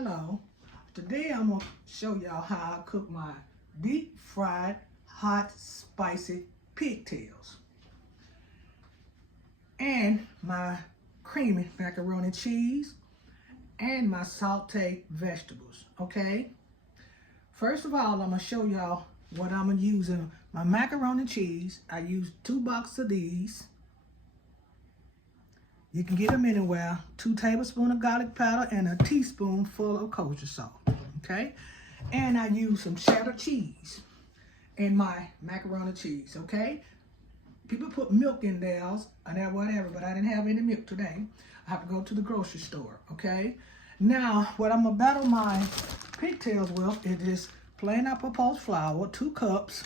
Hello. Today I'm going to show y'all how I cook my deep fried hot spicy pigtails and my creamy macaroni and cheese and my sauteed vegetables. Okay, first of all, I'm going to show y'all what I'm going to use in my macaroni and cheese. I use 2 boxes of these. You can get them anywhere. 2 tablespoons of garlic powder and a teaspoonful of kosher salt. Okay, and I use some cheddar cheese in my macaroni and cheese. Okay, people put milk in theirs or whatever, but I didn't have any milk today. I have to go to the grocery store. Okay, now what I'm gonna batter my pigtails with is this plain all-purpose flour, 2 cups.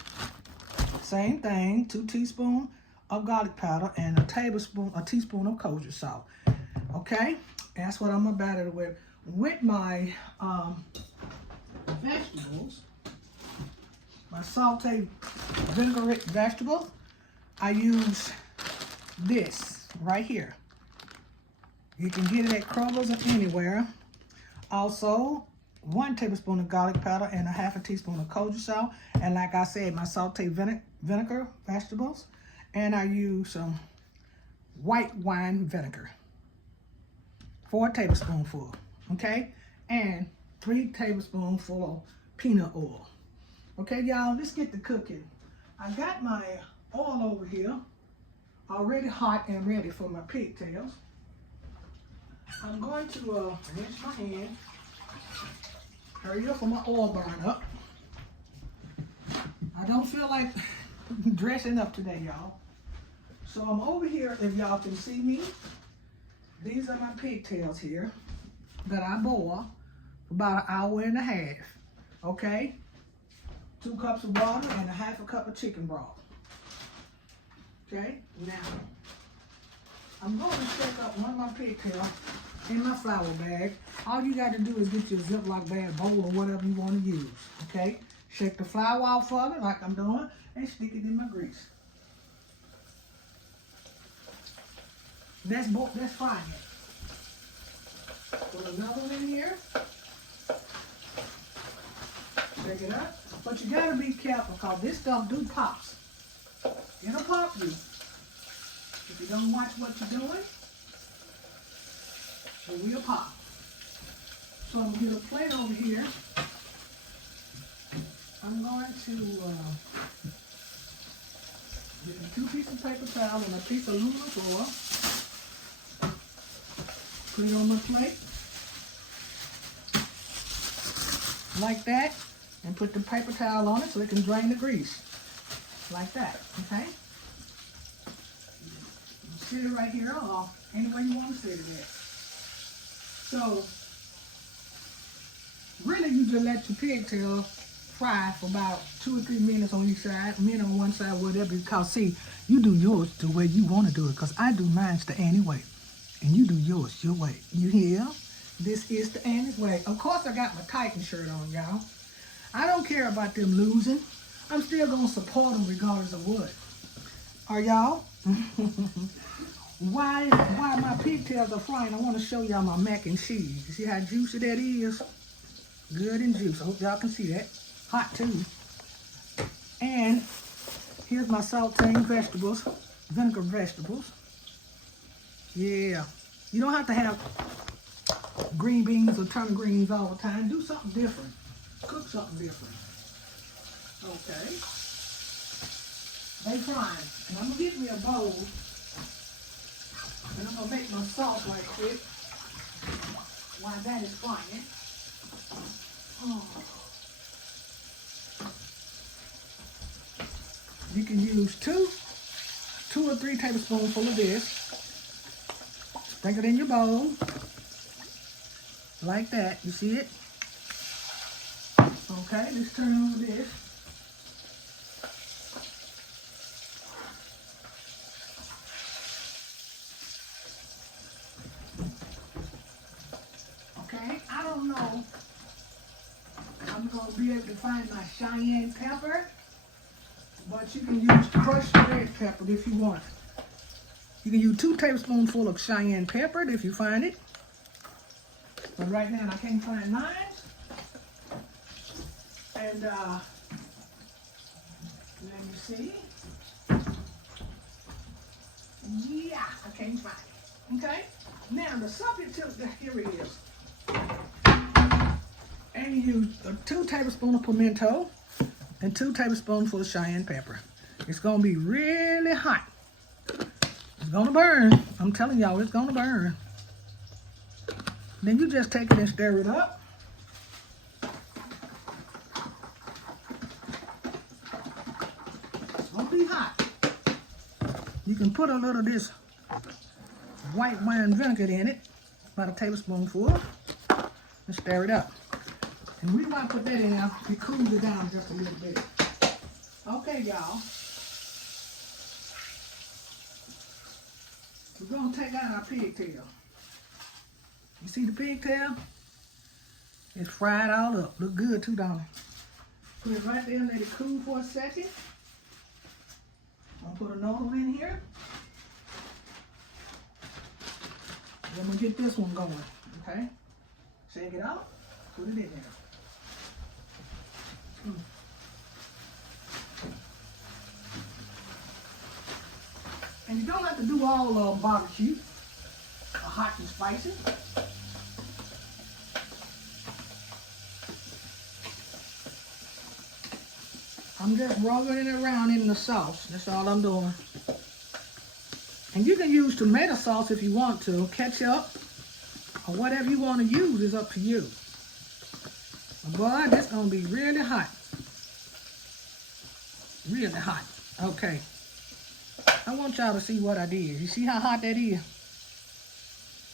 Same thing, 2 teaspoons of garlic powder and a teaspoon of kosher salt. Okay, that's what I'm gonna batter it with. With my vegetables, my sauteed vinaigrette vegetables, I use this right here. You can get it at Kroger's or anywhere. Also, 1 tablespoon of garlic powder and a half a teaspoon of kosher salt. And like I said, my sauteed vinegar vegetables. And I use some white wine vinegar, 4 tablespoonfuls, okay? And 3 tablespoonfuls of peanut oil. Okay, y'all, let's get to cooking. I got my oil over here, already hot and ready for my pigtails. I'm going to rinse my hand. Hurry up for my oil burn up. I don't feel like dressing up today, y'all. So I'm over here, if y'all can see me. These are my pigtails here that I boil for about 1.5 hours. Okay? 2 cups of water and a half a cup of chicken broth. Okay? Now, I'm going to shake up one of my pigtails in my flour bag. All you got to do is get your Ziploc bag, bowl, or whatever you want to use. Okay? Shake the flour off of it like I'm doing and stick it in my grease. That's frying it. Put another one in here. Shake it up. But you gotta be careful because this stuff do pops. It'll pop you. If you don't watch what you're doing, it will pop. So I'm gonna get a plate over here. I'm going to get 2 pieces of paper towel and a piece of aluminum foil. Put it on my plate, like that, and put the paper towel on it so it can drain the grease, like that, okay? Sit it right here, or any way you want to sit it at. So, really you just let your pigtail fry for about 2 or 3 minutes on each side, a minute on one side, whatever, because see, you do yours the way you want to do it, because I do mine the Annie way. And you do yours your way. You hear? This is the Annie's way. Of course, I got my Titan shirt on, y'all. I don't care about them losing. I'm still going to support them regardless of what. Are y'all? Why my pigtails are frying, I want to show y'all my mac and cheese. You see how juicy that is? Good and juicy. I hope y'all can see that. Hot, too. And here's my sauteed vegetables, vinegar vegetables. Yeah, you don't have to have green beans or turnip greens all the time. Do something different. Cook something different. Okay. They frying. And I'm going to get me a bowl. And I'm going to make my sauce right quick while that is frying. Oh. You can use 2 or 3 tablespoonfuls of this. Sprinkle it in your bowl, like that. You see it? Okay, let's turn over this. Okay, I don't know. I'm going to be able to find my cayenne pepper, but you can use crushed red pepper if you want. You can use 2 tablespoonfuls of cayenne pepper if you find it. But right now I can't find mine. And let me see. Yeah, I can't find it. Okay? Now the substitute, here it is. And you use 2 tablespoons of pimento and 2 tablespoons of cayenne pepper. It's gonna be really hot. It's gonna burn. I'm telling y'all, it's gonna burn. Then you just take it and stir it up. It's gonna be hot. You can put a little of this white wine vinegar in it, about a tablespoonful, and stir it up. And the reason why I put that in there, it cools it down just a little bit. Okay, y'all. We're gonna take out our pigtail. You see the pigtail? It's fried all up. Look good too, don't it? Put it right there and let it cool for a second. I'm gonna put another one in here. Then we'll get this one going, okay? Shake it out, put it in there. And you don't have to do all barbecue, hot and spicy. I'm just rubbing it around in the sauce. That's all I'm doing. And you can use tomato sauce if you want to, ketchup, or whatever you want to use is up to you. Boy, this gonna be really hot. Really hot. Okay. I want y'all to see what I did. You see how hot that is?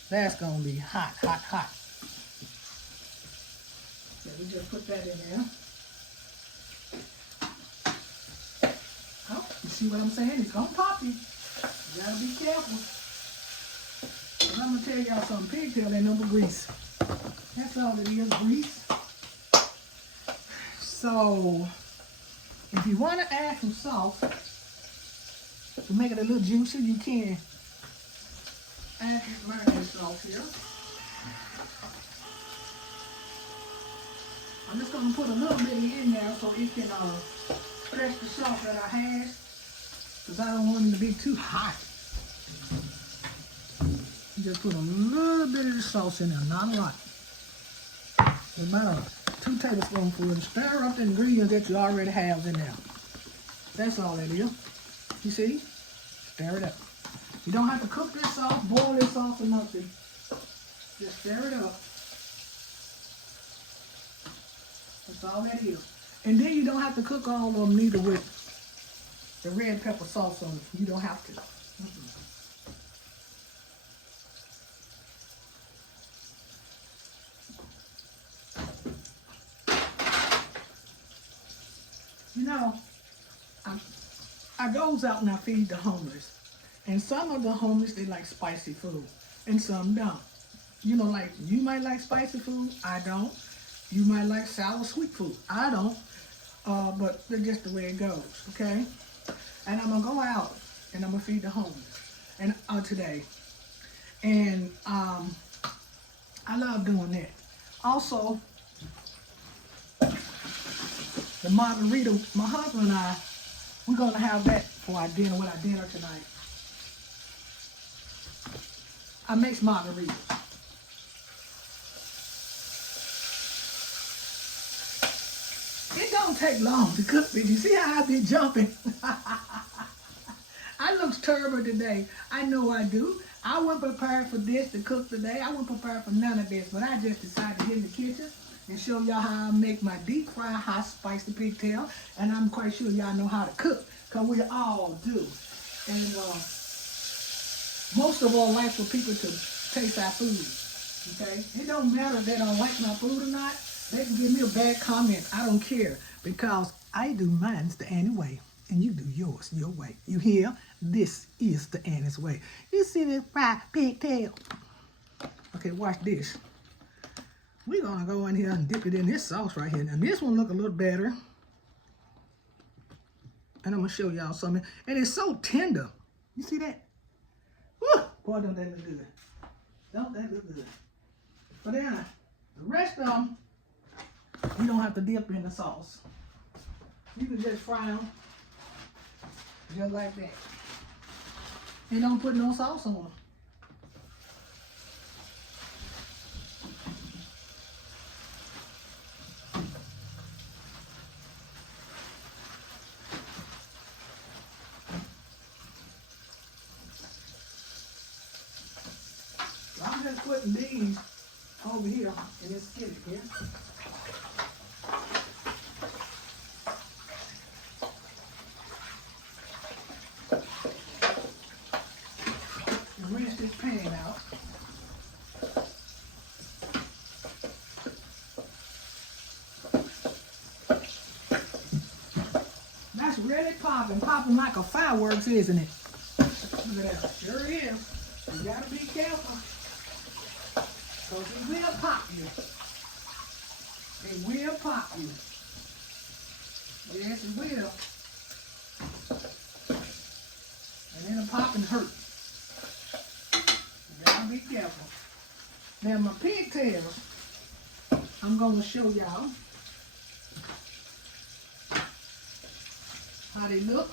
That's gonna be hot, hot, hot. So we just put that in there. Oh, you see what I'm saying? It's gonna pop you. You gotta be careful. And I'm gonna tell y'all something. Pigtail ain't no but grease. That's all it is, grease. So, if you want to add some sauce to make it a little juicy, you can add this marinade sauce here. I'm just going to put a little bit in there so it can stretch the sauce that I had, because I don't want it to be too hot. You just put a little bit of the sauce in there, not a lot. About 2 tablespoonfuls and stir up the ingredients that you already have in there. That's all that is. You see? Stir it up. You don't have to cook this sauce, boil this sauce or nothing. Just stir it up. That's all that is. And then you don't have to cook all of them neither with the red pepper sauce on it. You don't have to. You know, I goes out and I feed the homeless. And some of the homeless, they like spicy food. And some don't. You know, like, you might like spicy food. I don't. You might like sour, sweet food. I don't. But that's just the way it goes, okay? And I'm going to go out and I'm going to feed the homeless and today. And I love doing that. Also, the margarita, my husband and I, we're going to have that for our dinner, with our dinner tonight. I mix margaritas. It don't take long to cook this. You see how I be jumping? I look terrible today. I know I do. I wasn't prepared for this to cook today. I wasn't prepared for none of this, but I just decided to get in the kitchen and show y'all how I make my deep fried hot spicy pigtail. And I'm quite sure y'all know how to cook, because we all do. And most of all, like for people to taste our food, okay? It don't matter if they don't like my food or not. They can give me a bad comment. I don't care, because I do mine the Annie way, and you do yours your way. You hear? This is the Annie's way. You see this fried pigtail? Okay, watch this. We're gonna go in here and dip it in this sauce right here. Now this one look a little better. And I'm gonna show y'all something. And it's so tender. You see that? Woo! Boy, don't that look good. Don't that look good? But then The rest of them, you don't have to dip in the sauce. You can just fry them just like that. And don't put no sauce on them. I'm just putting these over here in this skillet here. And rinse this pan out. That's really popping like a fireworks, isn't it? Look at that. Sure is. You gotta be careful. Because it will pop you. It will pop you. Yes, it will. And then the popping hurt. You gotta be careful. Now my pigtails, I'm gonna show y'all how they look.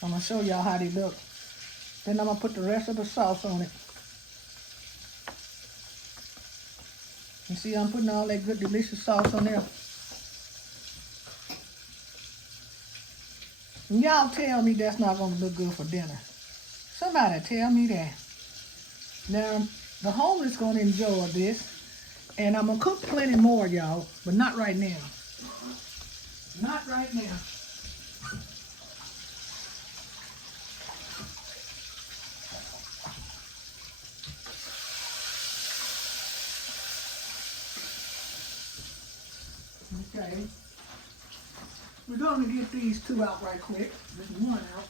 I'm going to show y'all how they look. Then I'm going to put the rest of the sauce on it. You see I'm putting all that good delicious sauce on there. And y'all tell me that's not going to look good for dinner. Somebody tell me that. Now, the homeless going to enjoy this. And I'm going to cook plenty more, y'all. But not right now. Not right now. Okay, we're going to get these two out right quick. There's one out.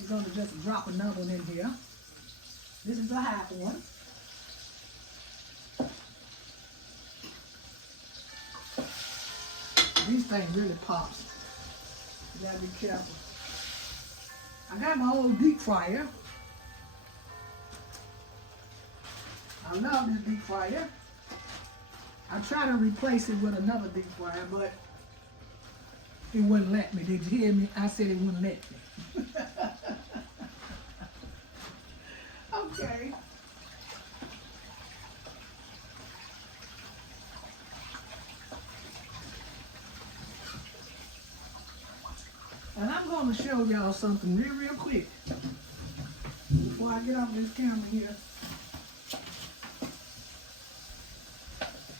We're going to just drop another one in here. This is a half one. These things really pops. You gotta be careful. I got my old deep fryer. I love this deep fryer. I tried to replace it with another deep fryer, but it wouldn't let me. Did you hear me? I said it wouldn't let me. Okay. And I'm going to show y'all something real quick before I get off this camera here.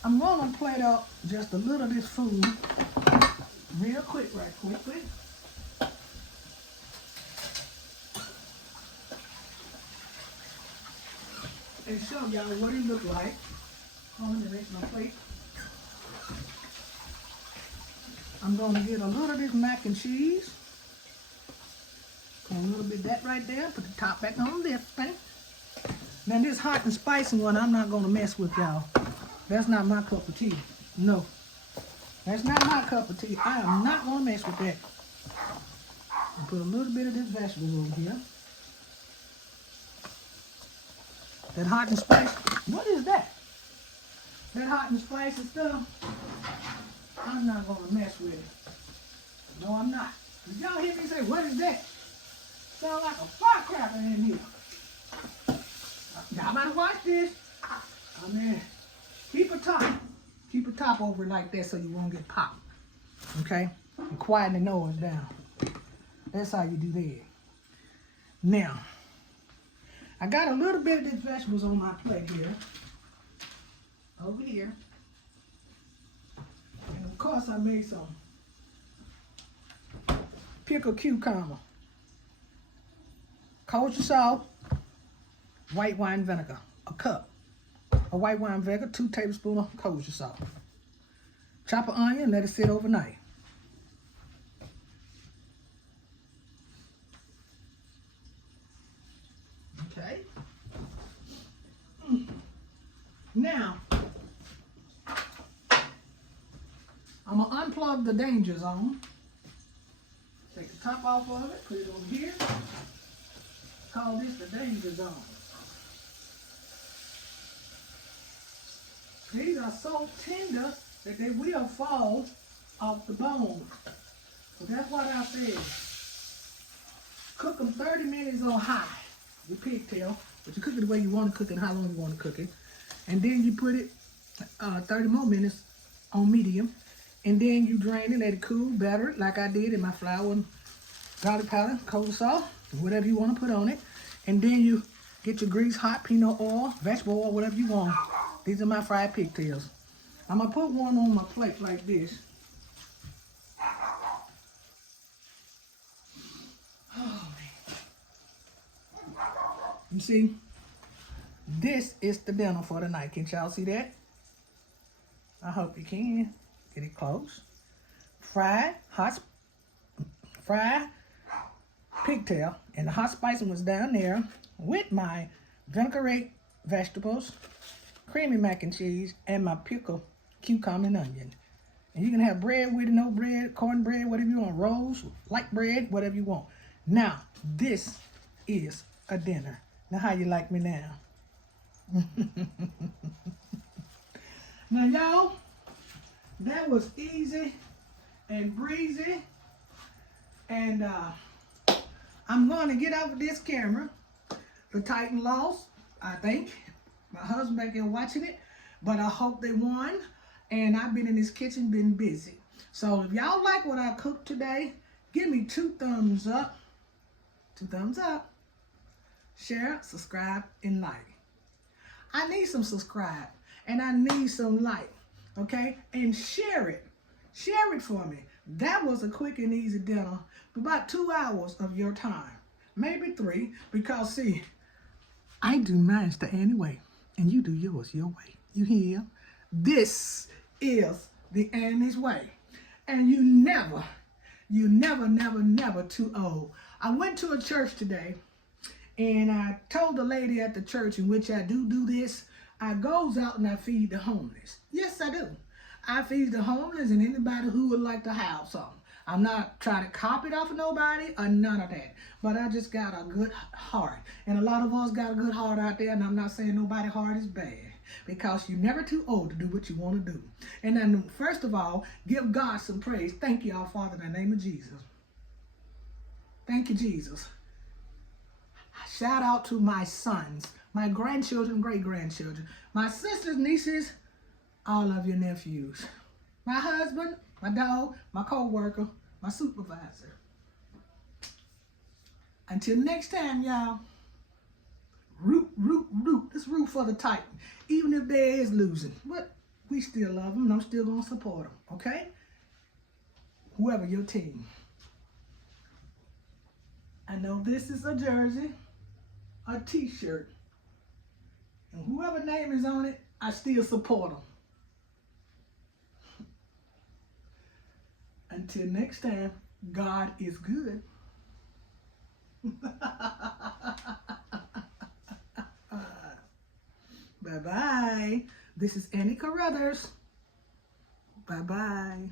I'm going to plate up just a little of this food real quick, right quickly. And show y'all what it looked like. On the rest of my plate. I'm going to get a little of this mac and cheese. And a little bit of that right there. Put the top back on this thing. Now this hot and spicy one, I'm not going to mess with, y'all. That's not my cup of tea. No. That's not my cup of tea. I am not going to mess with that. I'll put a little bit of this vegetable over here. That hot and spicy. What is that? That hot and spicy stuff. I'm not going to mess with it. No, I'm not. Did y'all hear me say, what is that? Sound like a firecracker in here. Y'all better watch this. I mean, keep a top. Keep a top over it like that so you won't get popped. Okay? And quieten the noise down. That's how you do that. Now, I got a little bit of these vegetables on my plate here. Over here. And of course I made some pickled cucumber, kosher salt, white wine vinegar, a cup of white wine vinegar, 2 tablespoons of kosher salt. Chop an onion, let it sit overnight. Okay. Now, I'm going to unplug the danger zone. Take the top off of it, put it over here. Call this the danger zone. These are so tender that they will fall off the bone. So that's what I said. Cook them 30 minutes on high, the pigtail, but you cook it the way you want to cook it, how long you want to cook it. And then you put it 30 more minutes on medium. And then you drain it, let it cool, batter it like I did in my flour and garlic powder, coleslaw, whatever you want to put on it. And then you get your grease, hot peanut oil, vegetable oil, whatever you want. These are my fried pigtails. I'm going to put one on my plate like this. Oh, man. You see, this is the dinner for the night. Can y'all see that? I hope you can. Get it close. Fried pigtail, and the hot spicing was down there with my vinaigrette vegetables, creamy mac and cheese, and my pickled cucumber and onion. And you can have bread with it, no bread, cornbread, whatever you want, rolls, light bread, whatever you want. Now, this is a dinner. Now, how you like me now? Now, y'all, that was easy and breezy. And I'm going to get off of this camera. The Titan lost, I think. My husband back there watching it. But I hope they won. And I've been in this kitchen, been busy. So if y'all like what I cooked today, give me 2 thumbs up. 2 thumbs up. Share, subscribe, and like. I need some subscribe. And I need some like. Okay? And share it. Share it for me. That was a quick and easy dinner for about 2 hours of your time. Maybe 3. Because, see, I do mine the Annie way. And you do yours your way. You hear? This is the Annie's way. And you never, never too old. I went to a church today. And I told the lady at the church in which I do this, I goes out and I feed the homeless. Yes, I do. I feed the homeless and anybody who would like to have something. I'm not trying to copy it off of nobody or none of that. But I just got a good heart. And a lot of us got a good heart out there. And I'm not saying nobody's heart is bad. Because you're never too old to do what you want to do. And then first of all, give God some praise. Thank you, our Father, in the name of Jesus. Thank you, Jesus. Shout out to my sons, my grandchildren, great-grandchildren, my sisters, nieces, all of your nephews, my husband, my dog, my co-worker, my supervisor. Until next time, y'all, root. Let's root for the Titan. Even if there is losing, but we still love them and I'm still going to support them, okay? Whoever your team. I know this is a jersey, a t-shirt, and whoever name is on it, I still support them. Until next time, God is good. Bye-bye. This is Annie Carruthers. Bye-bye.